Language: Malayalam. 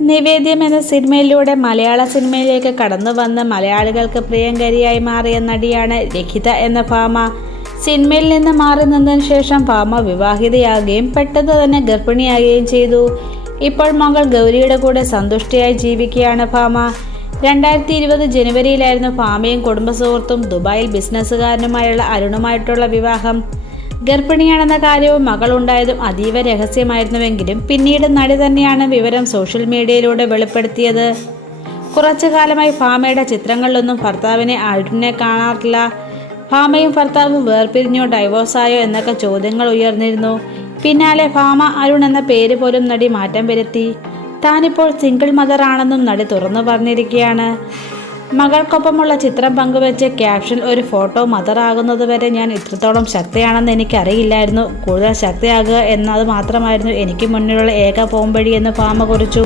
നിവേദ്യം എന്ന സിനിമയിലൂടെ മലയാള സിനിമയിലേക്ക് കടന്നു വന്ന് മലയാളികൾക്ക് പ്രിയങ്കരിയായി മാറിയ നടിയാണ് രഖിത എന്ന ഭാമ. സിനിമയിൽ നിന്ന് മാറി നിന്നതിന് ശേഷം ഭാമ വിവാഹിതയാകുകയും പെട്ടെന്ന് തന്നെ ഗർഭിണിയാകുകയും ചെയ്തു. ഇപ്പോൾ മകൾ ഗൗരിയുടെ കൂടെ സന്തുഷ്ടയായി ജീവിക്കുകയാണ് ഭാമ. 2020 ജനുവരിയിലായിരുന്നു ഭാമയും കുടുംബസുഹൃത്തും ദുബായിൽ ബിസിനസ്സുകാരനുമായുള്ള അരുണുമായിട്ടുള്ള വിവാഹം. ഗർഭിണിയാണെന്ന കാര്യവും മകളുണ്ടായതും അതീവ രഹസ്യമായിരുന്നുവെങ്കിലും പിന്നീട് നടി തന്നെയാണ് വിവരം സോഷ്യൽ മീഡിയയിലൂടെ വെളിപ്പെടുത്തിയത്. കുറച്ചു കാലമായി ഭാമയുടെ ചിത്രങ്ങളിലൊന്നും ഭർത്താവിനെ അരുണിനെ കാണാറില്ല. ഭാമയും ഭർത്താവും വേർപിരിഞ്ഞോ ഡൈവോഴ്സായോ എന്നൊക്കെ ചോദ്യങ്ങൾ ഉയർന്നിരുന്നു. പിന്നാലെ ഭാമ അരുൺ എന്ന പേര് പോലും നടി മാറ്റം വരുത്തി. താനിപ്പോൾ സിംഗിൾ മദർ ആണെന്നും നടി തുറന്നു പറഞ്ഞിരിക്കുകയാണ്. മകൾക്കൊപ്പമുള്ള ചിത്രം പങ്കുവെച്ച് ക്യാപ്ഷൻ, ഒരു ഫോട്ടോ മദർ ആകുന്നതുവരെ ഞാൻ ഇത്രത്തോളം ശക്തിയാണെന്ന് എനിക്കറിയില്ലായിരുന്നു. കൂടുതൽ ശക്തിയാകുക എന്നത് മാത്രമായിരുന്നു എനിക്ക് മുന്നിലുള്ള ഏക പോംവഴി എന്ന് ഭാമ കുറിച്ചു.